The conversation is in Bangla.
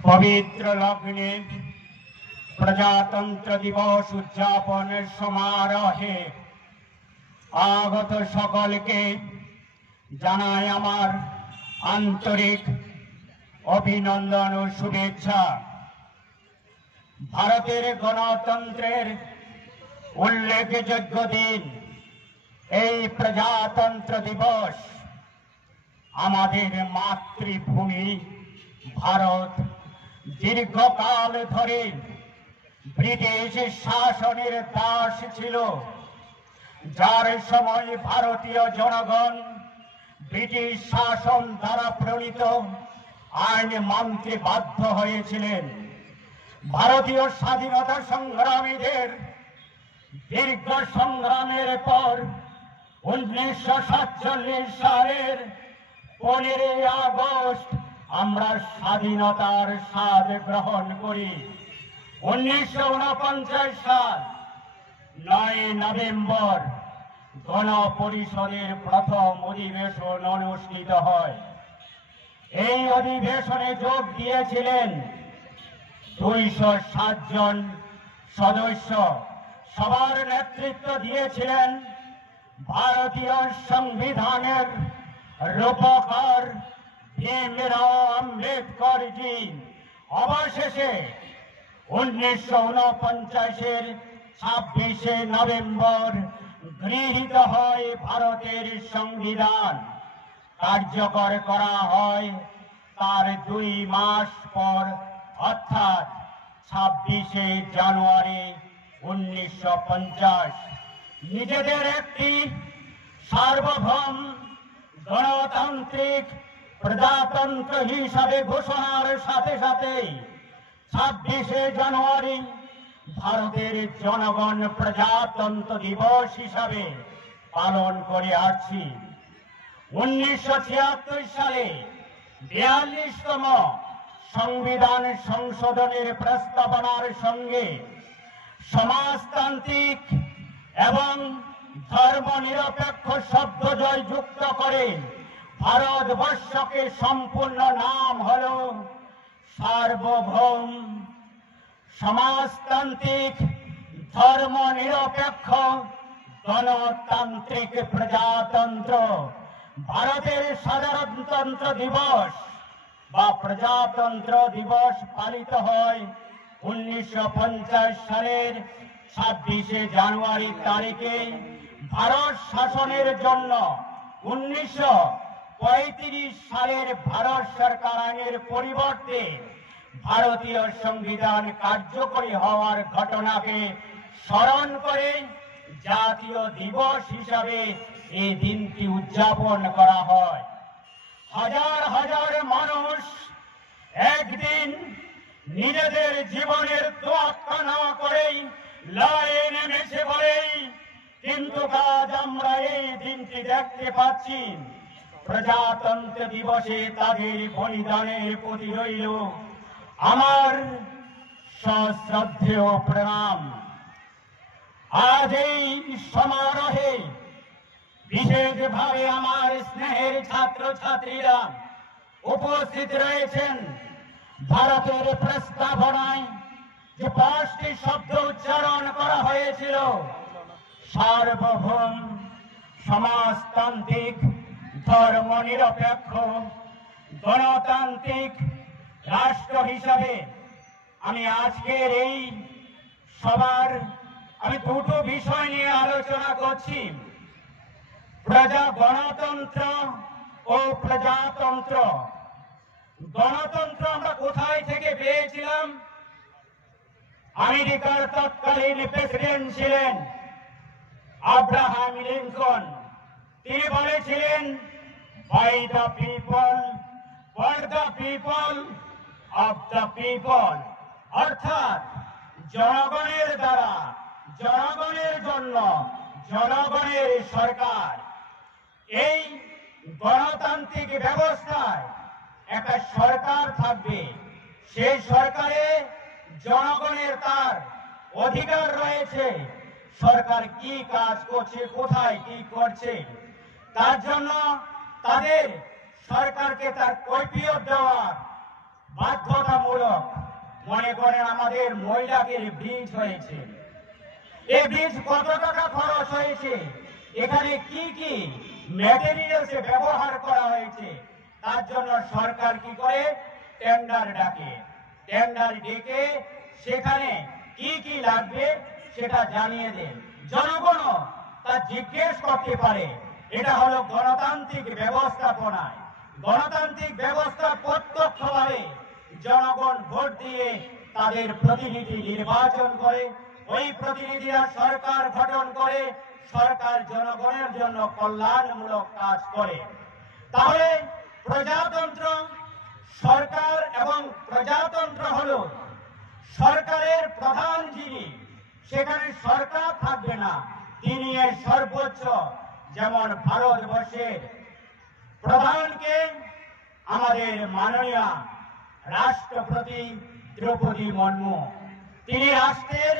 पवित्र लग्ने प्रजातंत्र दिवस उद्यापन समारोहे आगत सकल के जानाई आमार आंतरिक अभिनंदन और शुभेच्छा। भारतेर गणतंत्रेर उल्लेखযোগ্য दिन এই प्रजातंत्र दिवस आमादेर मातृभूमि भारत दीर्घकाल धरे ब्रिटिश शासनेर दास छिलो, जार समय भारतीय जनगण ब्रिटिश शासन द्वारा प्रणीत आईन मानते बाध्य हयेछिलेन। भारतीय स्वाधीनता संग्रामीदेर दीर्घ संग्रामेर पर 1947 सालेर 15 আগস্ট আমরা স্বাধীনতার স্বাদ গ্রহণ করি। 1949 সাল 9 নভেম্বর গণপরিষদের প্রথম অধিবেশন অনুষ্ঠিত হয়। এই অধিবেশনে যোগ দিয়েছিলেন 207 জন সদস্য। সবার নেতৃত্ব দিয়েছিলেন ভারতীয় সংবিধানের রূপকার ভীমরাও আম্বেদকর জি। অবশেষে 1949-এর 26শে নভেম্বর গৃহীত হয় ভারতের সংবিধান। কার্যকর করা হয় তার 2 মাস পর, অর্থাৎ 26শে জানুয়ারি 1950। নিজেদের একটি সার্বভৌম গণতান্ত্রিক প্রজাতন্ত্র হিসাবে ঘোষণার সাথে সাথে 26শে জানুয়ারি ভারতের জনগণ প্রজাতন্ত্র দিবস হিসাবে পালন করে আসছি। 1976 সালে 42তম সংবিধান সংশোধনের প্রস্তাবনার সঙ্গে সমাজতান্ত্রিক এবং ধর্মনিরপেক্ষ শব্দদ্বয় যুক্ত করে ভারতবর্ষকে সম্পূর্ণ নাম হল সার্বভৌম সমাজতান্ত্রিক ধর্মনিরপেক্ষ গণতান্ত্রিক প্রজাতন্ত্র। ভারতের সাধারণতন্ত্র দিবস বা প্রজাতন্ত্র দিবস পালিত হয় 1950 সালের 26শে জানুয়ারি তারিখে। ভারত শাসনের জন্য 1935 সালের ভারত সরকার আইনের পরিবর্তে ভারতীয় সংবিধান কার্যকরী হওয়ার ঘটনাকে স্মরণ করে জাতীয় দিবস হিসাবে এই দিনটি উদযাপন করা হয়। হাজার হাজার মানুষ একদিন নিজেদের জীবনের তোয়াক্কা না করেই লড়াইয়ে নেমেছে বলেই কিন্তু আজ আমরা এই দিনটি দেখতে পাচ্ছি। প্রজাতন্ত্র দিবসে তাদের বলিদানের প্রতি রইল আমার সশ্রদ্ধেয় প্রণাম। আজ এই সমারোহে বিশেষভাবে আমার স্নেহের ছাত্রছাত্রীরা উপস্থিত রয়েছেন। ভারতের প্রস্তাবনায় যে 5টি শব্দ উচ্চারণ করা হয়েছিল, সার্বভৌম সমাজতান্ত্রিক ধর্মনিরপেক্ষ গণতান্ত্রিক রাষ্ট্র হিসাবে আমি আজকের এই সবার দুটো বিষয় নিয়ে আলোচনা করছি, গণতন্ত্র ও প্রজাতন্ত্র। গণতন্ত্র আমরা কোথায় থেকে পেয়েছিলাম? আমেরিকার তৎকালীন প্রেসিডেন্ট ছিলেন আব্রাহাম লিঙ্কন। তিনি বলেছিলেন, by the people, for the people, of the people, অর্থাৎ জনগণের দ্বারা, জনগণের জন্য, জনগণের সরকার। এই গণতান্ত্রিক ব্যবস্থায় একটা সরকার থাকবে, সেই সরকারে জনগণের তার অধিকার রয়েছে। সরকার কি কাজ করছে, কোথায় কি করছে, তার জন্য তাদের সরকারকে তার কৈফিয়ত দেওয়ার বাধ্যতামূলক। মনে করেন আমাদের মহিলাদের ব্রিজ হয়েছে, এই ব্রিজ কত টাকা খরচ হয়েছে, এখানে কি কি ম্যাটেরিয়ালস ব্যবহার করা হয়েছে, তার জন্য সরকার কি করে টেন্ডার ডাকে। টেন্ডার ডেকে সেখানে কি কি লাগবে সেটা জানিয়ে দেন, জনগণও তা জিজ্ঞেস করতে পারে। এটা হলো গণতান্ত্রিক ব্যবস্থাপনায়। গণতান্ত্রিক ব্যবস্থা প্রত্যক্ষভাবে জনগণ ভোট দিয়ে তাদের প্রতিনিধি নির্বাচন করে, ওই প্রতিনিধিরা সরকার গঠন করে, সরকার জনগণের জন্য কল্যাণমূলক কাজ করে। তাহলে প্রজাতন্ত্র, সরকার এবং প্রজাতন্ত্র হলো সরকারের প্রধান যিনি, সেখানে সরকার থাকবে না, তিনি এর সর্বোচ্চ। যেমন ভারতবর্ষের প্রধানকে আমাদের মাননীয় রাষ্ট্রপতি দ্রৌপদী মুর্মু, তিনি রাষ্ট্রের